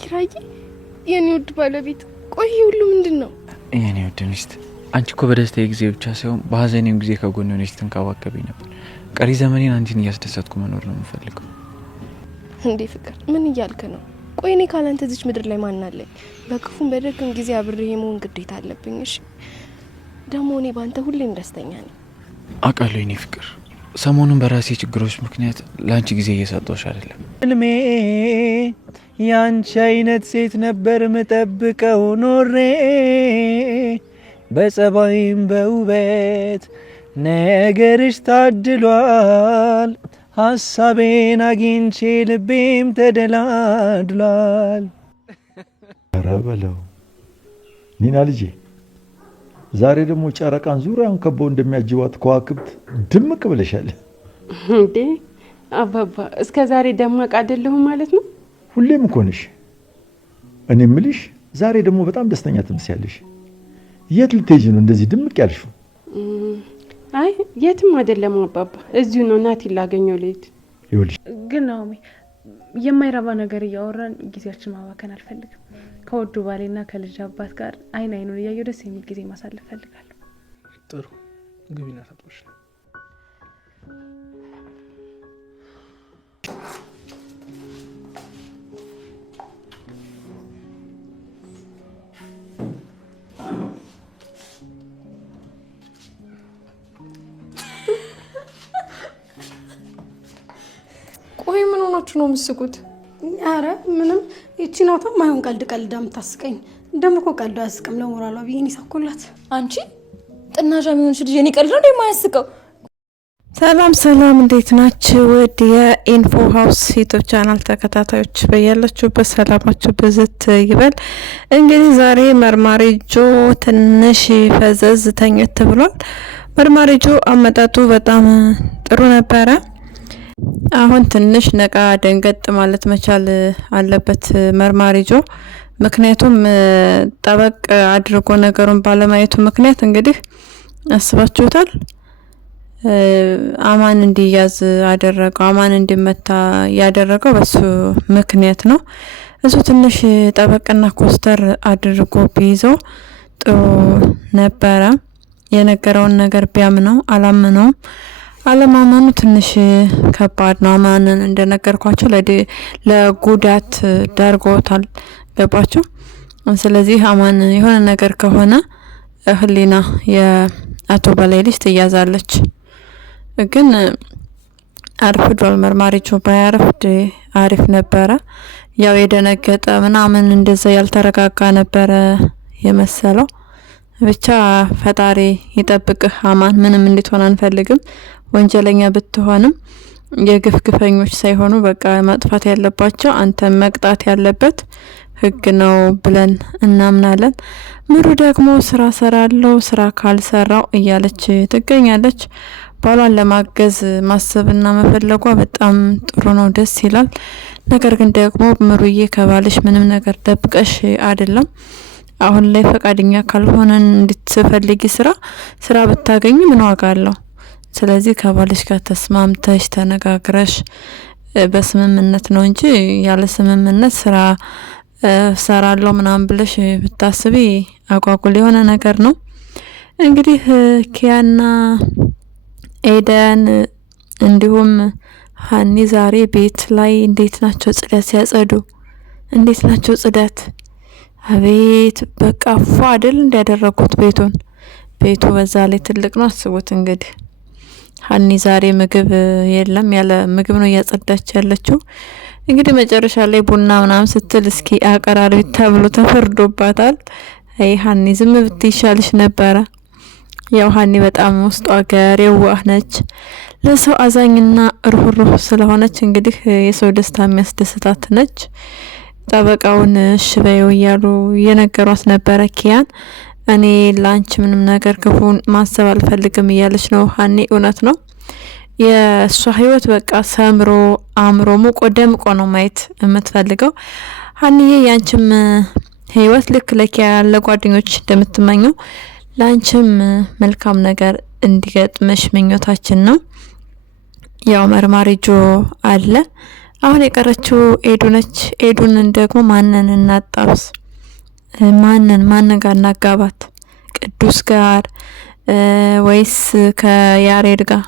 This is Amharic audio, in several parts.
ኪራዬ የኔ ውድ ባለቤት ቆይ ሁሉ ምንድነው? የኔ ውድ ሚስት አንቺ እኮ በደስታዬ ጊዜ ብቻ ሳይሆን በሀዘኔም ጊዜ ከጎኔ ሆነሽ ትንከባከቢኝ ነበር። ቀሪ ዘመኔን አንቺን እያስደሰትኩ መኖር ነው የምፈልገው። እንዴ ፍቅር ምን እያልክ ነው? ቆይ እኔ ካላንተ እዚች ምድር ላይ ማን አለኝ? በክፉም በደግም ጊዜ አብሬህ መሆን ግዴታ አለብኝ። እሺ ደግሞ እኔ ባንተ ሁሌም ደስተኛ ነኝ። አውቃለሁ የኔ ፍቅር፣ ሰሞኑን በራሴ ችግሮች ምክንያት ለአንቺ ጊዜ እየሰጠሁሽ አይደለም። እልሜ ያንቺ አይነት ሴት ነበር ምጠብቀው ኖሬ በጸባይም በውበት ነገርሽ ታድሏል። ሀሳቤን አግኝቼ ልቤም ተደላድሏል። ኧረ በለው ኒና ልጄ፣ ዛሬ ደግሞ ጨረቃን ዙሪያውን ከበው እንደሚያጅቧት ከዋክብት ድምቅ ብለሻል። እንዴ አባባ እስከ ዛሬ ደማቅ አይደለሁም ማለት ነው? ሁሌም እኮ ነሽ። እኔ እምልሽ ዛሬ ደግሞ በጣም ደስተኛ ትመስያለሽ። የት ልትሄጂ ነው እንደዚህ ድምቅ ያልሽው? አይ የትም አይደለም አባባ፣ እዚሁ ነው። ናቲ ላገኘው ልሂድ። ይኸውልሽ ግን ናኦሚ የማይረባ ነገር እያወራን ጊዜያችን ማባከን አልፈልግም። ከወዱ ባሌና ከልጅ አባት ጋር አይን አይኑን እያየሁ ደስ የሚል ጊዜ ማሳለፍ ፈልጋለሁ። ጥሩ ግቢና ታጥቦሽ። ቆይ ምን ሆናችሁ ነው የምትስቁት? አረ ምንም እቺ ናታ ማይሆን ቀልድ ቀልዳ የምታስቀኝ። ደሞ እኮ ቀልዱ አያስቅም። ለሞራሏ ብዬ እኔ ሳኮላት። አንቺ ጥናሻ የሚሆንሽ ልጅ እኔ ቀልድ ነው የማያስቀው። ሰላም እንዴት ናችሁ? ወድ የኢንፎ ሃውስ ዩቲዩብ ቻናል ተከታታዮች በያላችሁበት ሰላማችሁ ብዝት ይበል። እንግዲህ ዛሬ መርማሪ ጆ ትንሽ ፈዘዝ ተኝት ብሏል። መርማሪ ጆ አመጣጡ በጣም ጥሩ ነበረ። አሁን ትንሽ ነቃ ደንገጥ ማለት መቻል አለበት መርማሪ ጆ። ምክንያቱም ጠበቅ አድርጎ ነገሩን ባለማየቱ ምክንያት እንግዲህ አስባችሁታል። አማን እንዲያዝ አደረገው፣ አማን እንዲመታ ያደረገው በሱ ምክንያት ነው። እሱ ትንሽ ጠበቅና ኮስተር አድርጎ ቢይዘው ጥሩ ነበረ። የነገረውን ነገር ቢያምነው አላመነውም። አለማመኑ ትንሽ ከባድ ነው። አማንን እንደነገርኳችሁ ለጉዳት ዳርጎታል። ገባችሁ? ስለዚህ አማን የሆነ ነገር ከሆነ ህሊና የአቶ በላይ ልጅ ትያዛለች። ግን አርፍዷል። መርማሪቹ ባያረፍድ አሪፍ ነበረ። ያው የደነገጠ ምናምን እንደዛ ያልተረጋጋ ነበረ የመሰለው። ብቻ ፈጣሪ ይጠብቅህ አማን። ምንም እንድትሆን አንፈልግም። ወንጀለኛ ብትሆንም የግፍግፈኞች ሳይሆኑ በቃ ማጥፋት ያለባቸው አንተ መቅጣት ያለበት ህግ ነው ብለን እናምናለን። ምሩ ደግሞ ስራ ሰራለው ስራ ካልሰራው እያለች ትገኛለች። ባሏን ለማገዝ ማሰብና መፈለጓ በጣም ጥሩ ነው፣ ደስ ይላል። ነገር ግን ደግሞ ምሩዬ ከባልሽ ምንም ነገር ደብቀሽ አይደለም። አሁን ላይ ፈቃደኛ ካልሆነን እንድትፈልጊ ስራ ብታገኝ ምን ዋጋ አለው? ስለዚህ ከባልሽ ጋር ተስማምተሽ ተነጋግረሽ በስምምነት ነው እንጂ ያለ ስምምነት ስራ ሰራለው ምናምን ብለሽ ብታስቢ አጓጉል የሆነ ነገር ነው። እንግዲህ ኪያና ኤደን እንዲሁም ሀኒ ዛሬ ቤት ላይ እንዴት ናቸው ጽዳት ሲያጸዱ? እንዴት ናቸው ጽዳት? አቤት በቃ ፏ አይደል እንዲያደረጉት ቤቱ በዛ ላይ ትልቅ ነው። አስቡት እንግዲህ ሀኒ ዛሬ ምግብ የለም ያለ ምግብ ነው እያጸዳች ያለችው። እንግዲህ መጨረሻ ላይ ቡና ምናምን ስትል እስኪ አቀራርቢ ተብሎ ተፈርዶባታል። አይ ሀኒ ዝም ብትይሻልሽ ነበረ። ያው ሀኒ በጣም ውስጧ ገር የዋህ ነች። ለሰው አዛኝና ሩህሩህ ስለሆነች እንግዲህ የሰው ደስታ የሚያስደስታት ነች። ጠበቃውን እሺ በይው እያሉ የነገሯት ነበረ ኪያን። እኔ ላንቺ ምንም ነገር ክፉ ማሰብ አልፈልግም እያለች ነው ሀኒ። እውነት ነው የእሷ ህይወት በቃ ሰምሮ አምሮ ሙቆ ደምቆ ነው ማየት የምትፈልገው። ሀኒዬ ያንቺም ህይወት ልክ ለኪያ ለጓደኞች እንደምትመኘው ላንቺም መልካም ነገር እንዲገጥምሽ ምኞታችን ነው። ያው መርማሪ ጆ አለ አሁን የቀረችው ኤዱ ነች። ኤዱንን ደግሞ ማንን እናጣብስ? ማንን ጋር እናጋባት? ቅዱስ ጋር ወይስ ከያሬድ ጋር?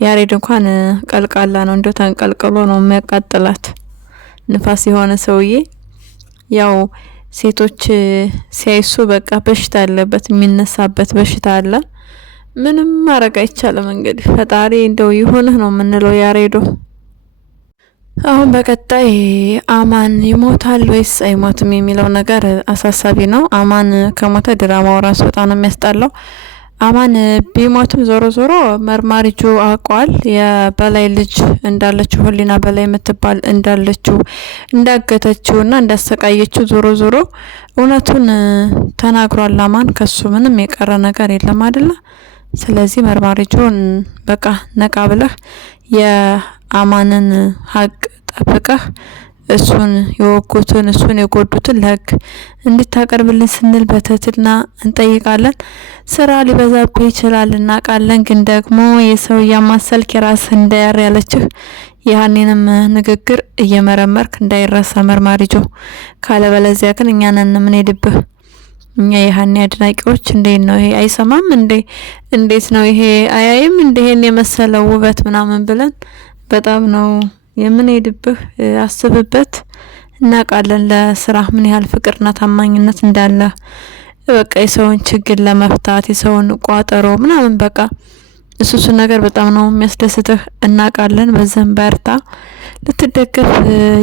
ያሬድ እንኳን ቀልቃላ ነው፣ እንደው ተንቀልቅሎ ነው የሚያቃጥላት ንፋስ የሆነ ሰውዬ። ያው ሴቶች ሲያይሱ በቃ በሽታ ያለበት የሚነሳበት በሽታ አለ። ምንም ማድረግ አይቻልም። እንግዲህ ፈጣሪ እንደው ይሁንህ ነው የምንለው ያሬዶ። አሁን በቀጣይ አማን ይሞታል ወይስ አይሞትም የሚለው ነገር አሳሳቢ ነው። አማን ከሞተ ድራማው ራሱ በጣም ነው የሚያስጠላው። አማን ቢሞትም ዞሮ ዞሮ መርማሪጁ አውቋል የበላይ ልጅ እንዳለችው ህሊና በላይ የምትባል እንዳለችው እንዳገተችውና እንዳሰቃየችው ዞሮ ዞሮ እውነቱን ተናግሯል። አማን ከሱ ምንም የቀረ ነገር የለም አይደለ? ስለዚህ መርማሪጁን በቃ ነቃ ብለህ የአማንን ሀቅ ጠብቀህ እሱን የወጉትን እሱን የጎዱትን ለህግ እንድታቀርብልን ስንል በትህትና እንጠይቃለን። ስራ ሊበዛብህ ይችላል እናውቃለን፣ ግን ደግሞ የሰው እያማሰልክ የራስ እንዳያር ያለችህ ያህንንም ንግግር እየመረመርክ እንዳይረሳ መርማሪጆ። ካለበለዚያ ግን እኛ ነን ምን ሄድብህ። እኛ የሀኒ አድናቂዎች እንዴት ነው ይሄ አይሰማም እንዴ? እንዴት ነው ይሄ አያይም እንዴ? ይሄን የመሰለው ውበት ምናምን ብለን በጣም ነው የምንሄድብህ። አስብበት። እናውቃለን ለስራ ምን ያህል ፍቅርና ታማኝነት እንዳለ። በቃ የሰውን ችግር ለመፍታት የሰውን ቋጠሮ ምናምን በቃ እሱ ነገር በጣም ነው የሚያስደስትህ እናውቃለን። በዛም በርታ፣ ልትደገፍ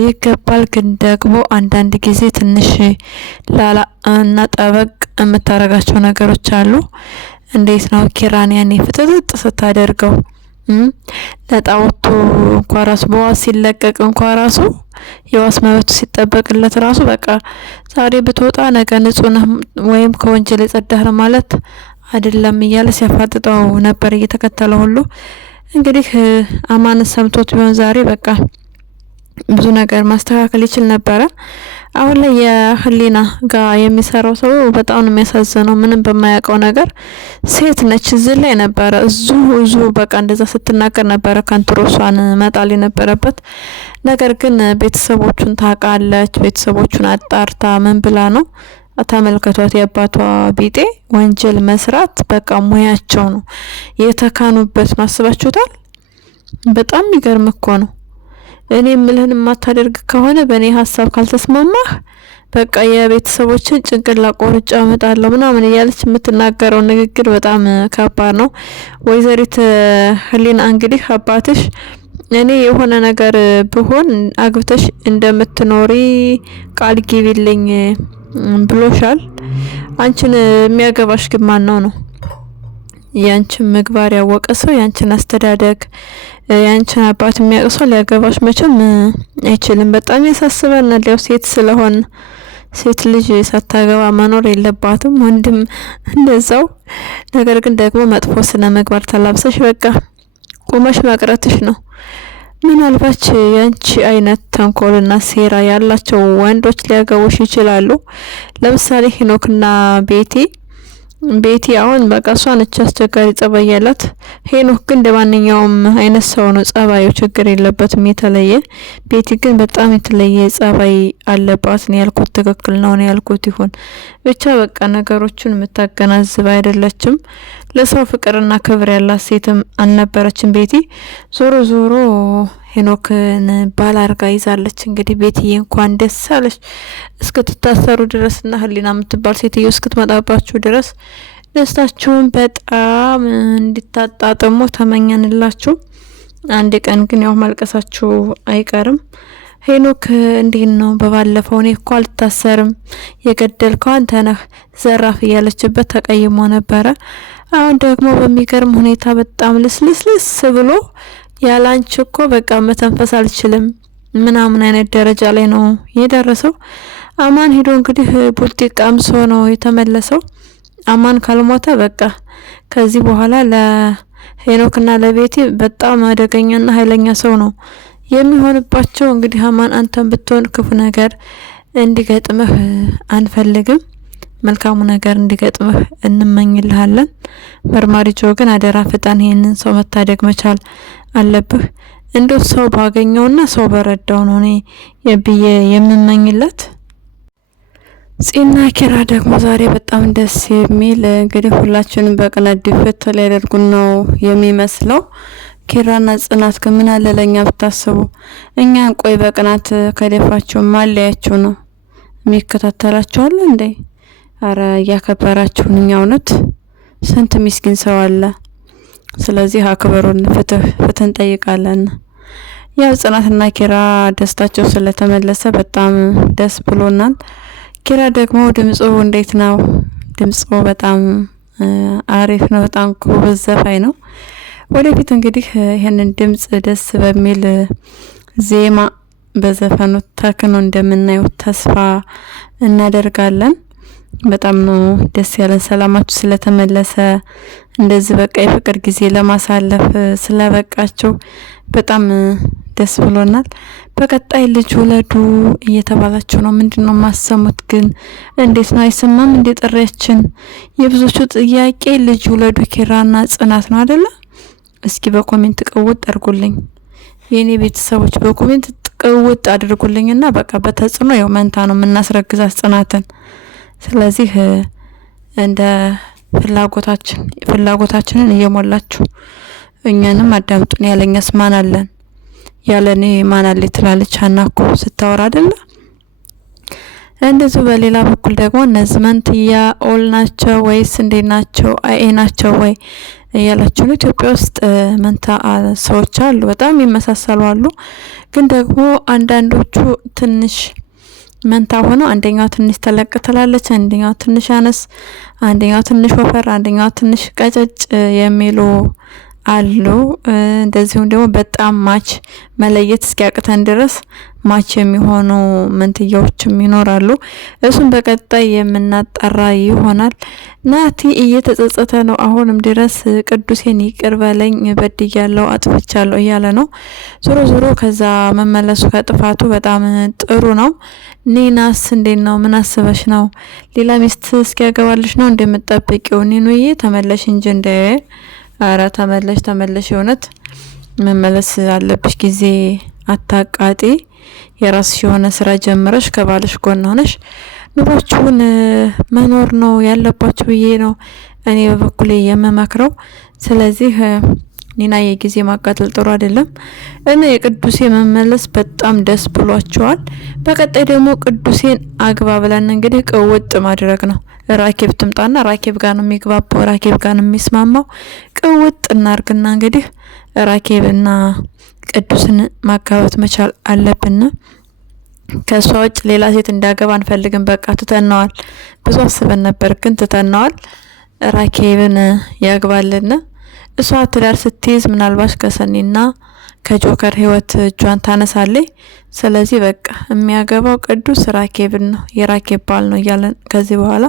ይገባል። ግን ደግሞ አንዳንድ ጊዜ ትንሽ ላላ እና ጠበቅ የምታረጋቸው ነገሮች አሉ። እንዴት ነው ኪራን ያኔ ፍጥጥ ስታደርገው ለጣውቶ እንኳን ራሱ በዋስ ሲለቀቅ እንኳን ራሱ የዋስ መብቱ ሲጠበቅለት ራሱ በቃ ዛሬ ብትወጣ ነገ ንጹህ ነህ ወይም ከወንጀል የጸዳህ ነው ማለት አይደለም እያለ ሲያፋጥጠው ነበር እየተከተለው ሁሉ። እንግዲህ አማን ሰምቶት ቢሆን ዛሬ በቃ ብዙ ነገር ማስተካከል ይችል ነበረ። አሁን ላይ የህሊና ጋር የሚሰራው ሰው በጣም ነው የሚያሳዝነው። ምንም በማያውቀው ነገር ሴት ነች እዚህ ላይ ነበረ እዙ በቃ እንደዛ ስትናገር ነበረ ካንትሮሷን መጣል የነበረበት ነገር። ግን ቤተሰቦቹን ታውቃለች። ቤተሰቦቹን አጣርታ ምን ብላ ነው? ተመልከቷት፣ የአባቷ ቢጤ ወንጀል መስራት በቃ ሙያቸው ነው የተካኑበት። ማስባችሁታል? በጣም የሚገርም እኮ ነው። እኔ ምልህን የማታደርግ ከሆነ በእኔ ሀሳብ ካልተስማማህ በቃ የቤተሰቦችን ጭንቅላ ቆርጫ እመጣለሁ ምናምን እያለች የምትናገረው ንግግር በጣም ከባድ ነው። ወይዘሪት ህሊና እንግዲህ አባትሽ እኔ የሆነ ነገር ብሆን አግብተሽ እንደምትኖሪ ቃል ግቢልኝ ብሎሻል። አንቺን የሚያገባሽ ግን ማን ነው? ያንቺን ምግባር ያወቀ ሰው ያንቺን አስተዳደግ ያንቺን አባት የሚያውቅ ሰው ሊያገባሽ መቼም አይችልም። በጣም ያሳስበናል። ያው ሴት ስለሆን ሴት ልጅ ሳታገባ መኖር የለባትም፣ ወንድም እንደዛው። ነገር ግን ደግሞ መጥፎ ስነ ምግባር ተላብሰሽ በቃ ቁመሽ መቅረትሽ ነው። ምናልባት ያንቺ አይነት ተንኮልና ሴራ ያላቸው ወንዶች ሊያገቡሽ ይችላሉ። ለምሳሌ ሄኖክና ቤቲ አሁን በቃ እሷ ነች አስቸጋሪ ጸባይ ያላት። ሄኖክ ግን እንደማንኛውም አይነት ሰው ነው፣ ጸባዩ ችግር የለበትም የተለየ። ቤቲ ግን በጣም የተለየ ጸባይ አለባት ነው ያልኩት። ትክክል ነው ያልኩት ይሁን ብቻ በቃ ነገሮችን የምታገናዝብ አይደለችም። ለሰው ፍቅርና ክብር ያላት ሴትም አልነበረችም ቤቲ። ዞሮ ሄኖክን ባላርጋ ይዛለች። እንግዲህ ቤትዬ እንኳን ደስ አለሽ እስክትታሰሩ ድረስና ህሊና የምትባል ሴትዮ እስክትመጣባችሁ ድረስ ደስታችሁን በጣም እንድታጣጥሙ ተመኘንላችሁ። አንድ ቀን ግን ያው ማልቀሳችሁ አይቀርም። ሄኖክ እንዴት ነው? በባለፈው እኔ እኮ አልታሰርም የገደልከው አንተ ነህ ዘራፍ እያለችበት ተቀይሞ ነበረ። አሁን ደግሞ በሚገርም ሁኔታ በጣም ልስልስ ብሎ ያላንቺ እኮ በቃ መተንፈስ አልችልም ምናምን አይነት ደረጃ ላይ ነው የደረሰው። አማን ሄዶ እንግዲህ ቡልጢ ቀምሶ ነው የተመለሰው። አማን ካልሞተ በቃ ከዚህ በኋላ ለሄኖክና ለቤቲ በጣም አደገኛና ኃይለኛ ሰው ነው የሚሆንባቸው። እንግዲህ አማን አንተን ብትሆን ክፉ ነገር እንዲገጥምህ አንፈልግም፣ መልካሙ ነገር እንዲገጥምህ እንመኝልሃለን። መርማሪ ጆ ግን አደራ ፍጠን፣ ይሄንን ሰው መታደግ መቻል አለብህ። እንደው ሰው ባገኘውና ሰው በረዳው ነው እኔ የብዬ የምመኝለት። ጺና ኪራ ደግሞ ዛሬ በጣም ደስ የሚል እንግዲህ ሁላችንም በቅናት ድፍት ሊያደርጉን ነው የሚመስለው። ኪራና ጽናት ግን ምን አለ ለኛ ብታስቡ። እኛን ቆይ በቅናት ከደፋችሁ ማለያችሁ ነው የሚከታተላችሁ አለ እንዴ? አረ እያከበራችሁን እኛ እውነት ስንት ምስኪን ሰው አለ። ስለዚህ አክብሩን፣ ፍትህ እንጠይቃለን። ያው ጽናትና ኪራ ደስታቸው ስለተመለሰ በጣም ደስ ብሎናል። ኪራ ደግሞ ድምጹ እንዴት ነው? ድምጹ በጣም አሪፍ ነው። በጣም ጎበዝ ዘፋኝ ነው። ወደፊት እንግዲህ ይሄንን ድምጽ ደስ በሚል ዜማ በዘፈኑ ተክኖ እንደምናየው ተስፋ እናደርጋለን። በጣም ነው ደስ ያለን ሰላማችሁ ስለተመለሰ እንደዚህ በቃ የፍቅር ጊዜ ለማሳለፍ ስለበቃችሁ በጣም ደስ ብሎናል። በቀጣይ ልጅ ወለዱ እየተባላችሁ ነው። ምንድነው ማሰሙት ግን? እንዴት ነው አይሰማም እንዴ ጥሪያችን? የብዙዎቹ ጥያቄ ልጅ ወለዱ ኪራና ጽናት ነው አይደለ? እስኪ በኮሜንት ቅውጥ አድርጉልኝ የኔ ቤተሰቦች፣ በኮሜንት ቅውጥ አድርጉልኝና በቃ በተጽዕኖ ያው መንታ ነው የምናስረግዛት ጽናትን። ስለዚህ እንደ ፍላጎታችንን እየሞላችሁ እኛንም አዳምጡን። ያለኛስ ማን አለን? ያለኔ ማን አለ ትላለች አናኮ ስታወራ አይደለ? እንደዚህ በሌላ በኩል ደግሞ እነዚህ መንትያ ኦል ናቸው ወይስ እንዴት ናቸው? አይ ናቸው ወይ ያላችሁ ኢትዮጵያ ውስጥ መንታ ሰዎች አሉ፣ በጣም ይመሳሰሉ አሉ። ግን ደግሞ አንዳንዶቹ ትንሽ መንታ ሆነው አንደኛው ትንሽ ተለቅ ትላለች፣ አንደኛው ትንሽ አነስ፣ አንደኛው ትንሽ ወፈር፣ አንደኛው ትንሽ ቀጨጭ የሚሉ አሉ። እንደዚሁም ደግሞ በጣም ማች መለየት እስኪያቅተን ድረስ ማች የሚሆኑ መንትያዎችም ይኖራሉ። እሱን በቀጣይ የምናጣራ ይሆናል። ናቲ እየተጸጸተ ነው አሁንም ድረስ ቅዱሴን ይቅር በለኝ በድያለሁ አጥፍቻለሁ እያለ ነው። ዞሮ ዞሮ ከዛ መመለሱ ከጥፋቱ በጣም ጥሩ ነው። ኒናስ እንዴት ነው? ምን አስበሽ ነው? ሌላ ሚስት እስኪያገባልሽ ነው እንደምትጠብቂው? ኒኑዬ ተመለሽ እንጂ እንደ አራ ተመለሽ የእውነት መመለስ አለብሽ። ጊዜ አታቃጢ። የራስሽ የሆነ ስራ ጀምረሽ ከባልሽ ጎን ሆነሽ ኑሯችሁን መኖር ነው ያለባችሁ ብዬ ነው እኔ በበኩሌ የምመክረው። ስለዚህ ኒና የጊዜ ማቃጠል ጥሩ አይደለም እና የቅዱሴ መመለስ በጣም ደስ ብሏቸዋል። በቀጣይ ደግሞ ቅዱሴን አግባ ብለን እንግዲህ ቅውጥ ማድረግ ነው። ራኬብ ትምጣና ራኬብ ጋር ነው የሚግባባው፣ ራኬብ ጋር ነው የሚስማማው። ቅውጥ እናርግና እንግዲህ ራኬብና ቅዱስን ማጋባት መቻል አለብን። ከሷ ውጭ ሌላ ሴት እንዳገባ አንፈልግም። በቃ ትተናዋል። ብዙ አስበን ነበር ግን ትተናዋል። ራኬብን ያግባልና እሷ ትዳር ስትይዝ ምናልባት ከሰኒና ከጆከር ህይወት እጇን ታነሳለች። ስለዚህ በቃ የሚያገባው ቅዱስ ራኬብን ነው፣ የራኬብ ባል ነው እያለን ከዚህ በኋላ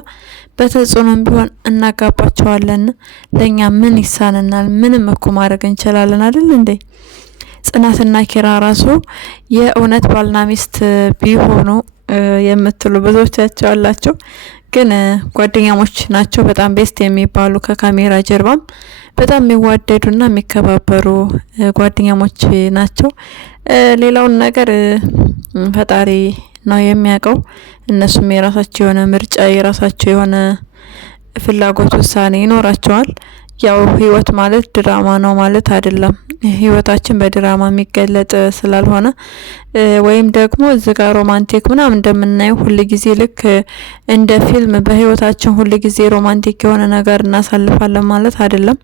በተጽዕኖም ቢሆን እናጋባቸዋለን። ለኛ ምን ይሳነናል? ምንም እኮ ማድረግ እንችላለን አይደል እንዴ? ጽናትና ኪራ ራሱ የእውነት ባልና ሚስት ቢሆኑ የምትሉ ብዙዎቻቸው አላችሁ። ግን ጓደኛሞች ናቸው፣ በጣም ቤስት የሚባሉ ከካሜራ ጀርባም በጣም የሚዋደዱና የሚከባበሩ ጓደኛሞች ናቸው። ሌላውን ነገር ፈጣሪ ነው የሚያውቀው። እነሱም የራሳቸው የሆነ ምርጫ፣ የራሳቸው የሆነ ፍላጎት፣ ውሳኔ ይኖራቸዋል። ያው ህይወት ማለት ድራማ ነው ማለት አይደለም። ህይወታችን በድራማ የሚገለጥ ስላልሆነ ወይም ደግሞ እዚህ ጋር ሮማንቲክ ምናምን እንደምናየው ሁሉ ጊዜ ልክ እንደ ፊልም በህይወታችን ሁሉ ጊዜ ሮማንቲክ የሆነ ነገር እናሳልፋለን ማለት አይደለም።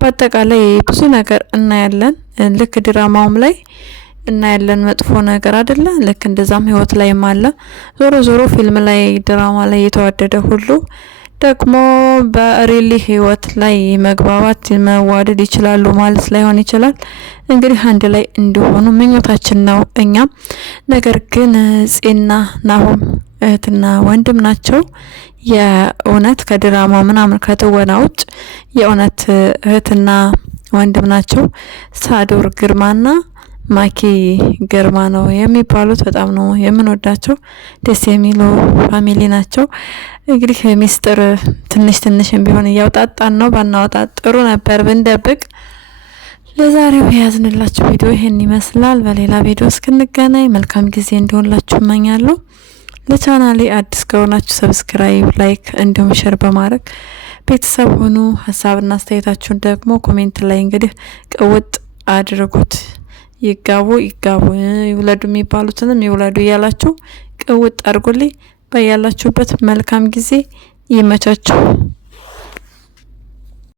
በአጠቃላይ ብዙ ነገር እናያለን። ልክ ድራማውም ላይ እናያለን መጥፎ ነገር አይደለ? ልክ እንደዛም ህይወት ላይም አለ። ዞሮ ፊልም ላይ ድራማ ላይ የተዋደደ ሁሉ ደግሞ በሪሊ ህይወት ላይ መግባባት መዋደድ ይችላሉ ማለት ላይሆን ይችላል። እንግዲህ አንድ ላይ እንዲሆኑ ምኞታችን ነው እኛም። ነገር ግን ጺና ናሆም እህትና ወንድም ናቸው። የእውነት ከድራማ ምናምን ከትወና ውጭ የእውነት እህትና ወንድም ናቸው። ሳዶር ግርማና ማኪ ግርማ ነው የሚባሉት። በጣም ነው የምንወዳቸው። ደስ የሚሉ ፋሚሊ ናቸው። እንግዲህ ሚስጥር ትንሽም ቢሆን እያውጣጣን ነው። ባናወጣ ጥሩ ነበር ብንደብቅ። ለዛሬው ያዝንላችሁ ቪዲዮ ይሄን ይመስላል። በሌላ ቪዲዮ እስክንገናኝ መልካም ጊዜ እንዲሆንላችሁ እመኛለሁ። ለቻናሌ አዲስ ከሆናችሁ ሰብስክራይብ፣ ላይክ እንዲሁም ሼር በማድረግ ቤተሰብ ሁኑ። ሀሳብና አስተያየታችሁን ደግሞ ኮሜንት ላይ እንግዲህ ቅውጥ አድርጉት። ይጋቡ ይውለዱ የሚባሉትንም ይውለዱ እያላችሁ ቅውጥ አድርጉልኝ። በያላችሁበት መልካም ጊዜ ይመቻችሁ።